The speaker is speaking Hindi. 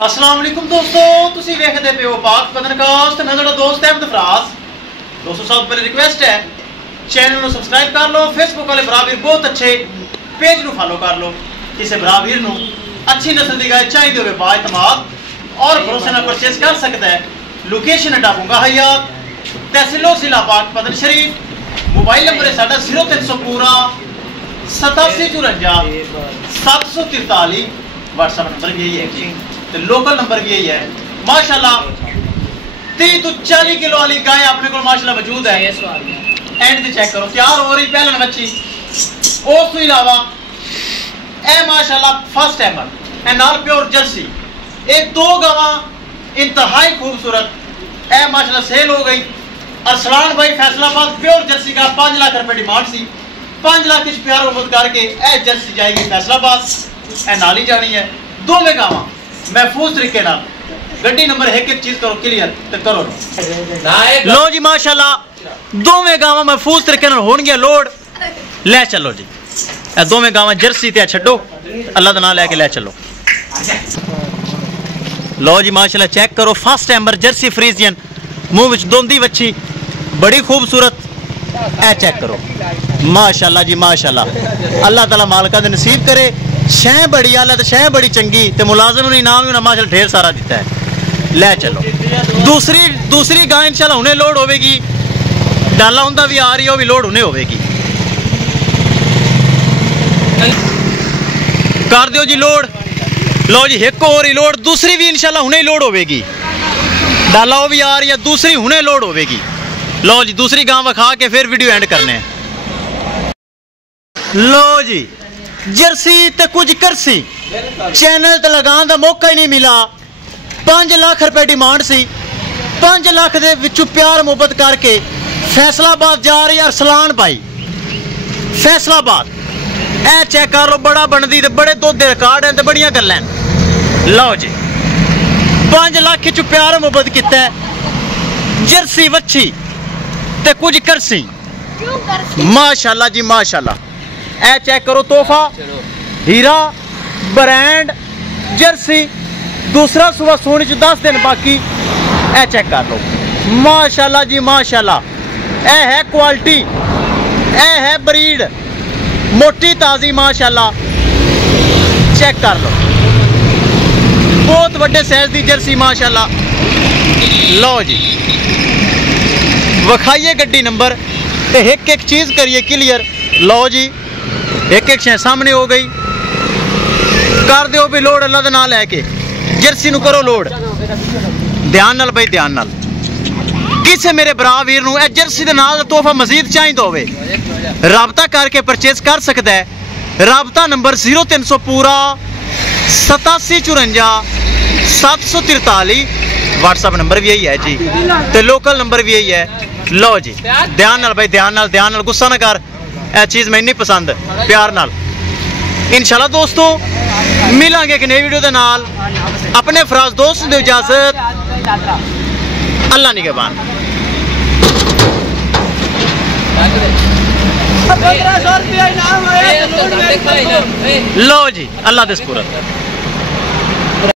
अस्सलाम वालेकुम दोस्तों, तुसी वेखदे पे हो पाक पदनकास्ट। मैं ਤੁਹਾਡਾ ਦੋਸਤ ਅਹਿਮਦ ਫਰਾਜ਼। दोस्तों सब पहले रिक्वेस्ट है चैनल ਨੂੰ सब्सक्राइब कर लो, फेसबुक वाले भरावीर बहुत अच्छे पेज ਨੂੰ फॉलो कर लो। किसी भरावीर ਨੂੰ अच्छी नस्ल की गाय चाहिए होवे बाएतमाद और भरोसे ਨਾਲ परचेज कर सकता है। लोकेशन डाबूंगा हयात तहसीलो जिला पाक पदन शरीफ। मोबाइल नंबर है साडा 0300 पूरा 8754 743। व्हाट्सएप नंबर भी यही है जी, तो लोकल नंबर भी यही है। माशाल्लाह 30 तो 40 किलो वाली गाय अपने को माशाल्लाह मौजूद है। एंड चेक करो, तैयार हो रही पहले बच्ची। उस तो इलावा ए माशाल्लाह फर्स्ट टाइमर ए नाल प्योर जर्सी, एक दो गावा इंतहाई खूबसूरत ए माशाल्लाह सेल हो गई। अरसलान भाई फैसलाबाद प्योर जर्सी का 5 लाख रुपए डिमांड सी। 5 लाख की प्यार मोहब्बत करके ए जर्सी जाएगी फैसलाबाद, ए नाली जानी है। दो में गावा महफूज तरीके ना गड्डी नंबर एक एक चीज करो क्लियर तो करो लो जी। माशाल्लाह दोवें गावा महफूज तरीके नाल होणगियां लोड। ले चलो जी, ए दोवें गावा जर्सी ते छड्डो, अल्लाह दा नाम लेके ले चलो। लो जी माशाल्लाह चेक करो, फर्स्ट टाइमर जर्सी फ्रीजियन, मुंह विच दोंदी बच्ची बड़ी खूबसूरत। ए चेक करो माशाल्लाह जी माशाल्लाह। अल्लाह ताला मालिका दे नसीब करे। शह बड़ी आला तो शह बड़ी चंगी, तो मुलाजिम ने इनाम भी माशाल्लाह ढेर सारा दिता है। ले चलो दूसरी गाय इंशाल्लाह हुणे लोड होवेगी। डाला हुंदा भी आ रही है, वो भी लोड हुणे होवेगी। कर दियो जी लोड। लो जी एक और ही लोड, दूसरी भी इंशाल्लाह हुणे लोड होवेगी। डाला वो भी आ रही है, दूसरी हुणे लोड होवेगी। लो जी दूसरी गांव विखा के फिर वीडियो एंड करने हैं। लो जी जर्सी ते कुछ करसी चैनल ते लगाने का मौका ही नहीं मिला। 5 लाख रुपए डिमांड सी। 5 लाख दे विचों प्यार मोहब्बत करके फैसलाबाद जा रही है अरसलान भाई फैसलाबाद। ए चेक कर लो, बड़ा बनदी ते बड़े दुध दे रिकॉर्ड हैं ते बड़ियां गल्लां हैं। लो जी 5 लाख चो प्यार मोहब्बत किता है। जर्सी वच्छी ते कुछ करसी माशाल्लाह जी माशाल्लाह। ए चेक करो, तोहफा हीरा ब्रांड जर्सी, दूसरा सुबह सोने च 10 दिन बाकी। ए चेक कर लो माशाल्लाह जी माशाल्लाह। ए है क्वालिटी, ए है ब्रीड मोटी ताजी माशाल्लाह। चेक कर लो, बहुत बड़े साइज की जर्सी माशाल्लाह। लो जी विखाइए गड्डी नंबर ते एक एक चीज करिए क्लियर। लो जी एक एक शय सामने हो गई। कर दो भी लोड अल्लाह दा नाम लैके। जर्सी नु करो लोड ध्यान नाल भाई, ध्यान नाल। किसे मेरे भरा वीर नु ए जर्सी दे नाल तोहफा मजीद चाहिए होवे, राबता करके परचेज कर सकता है। राबता नंबर 0300 पूरा 8754 743। व्हाट्सएप नंबर भी यही है जी, तो लोकल नंबर भी यही है। लो जी ध्यान नाल भाई, ध्यान नाल, गुस्सा ना कर। यह चीज़ मैं नहीं पसंद, प्यार नाल। इंशाल्लाह दोस्तों मिलांगे एक नई वीडियो के नाल। अपने फराज दोस्त दे इजाजत, अल्लाह निगहबान। 1500 रुपया इनाम है। लो जी अल्लाह दे सुपुर्द।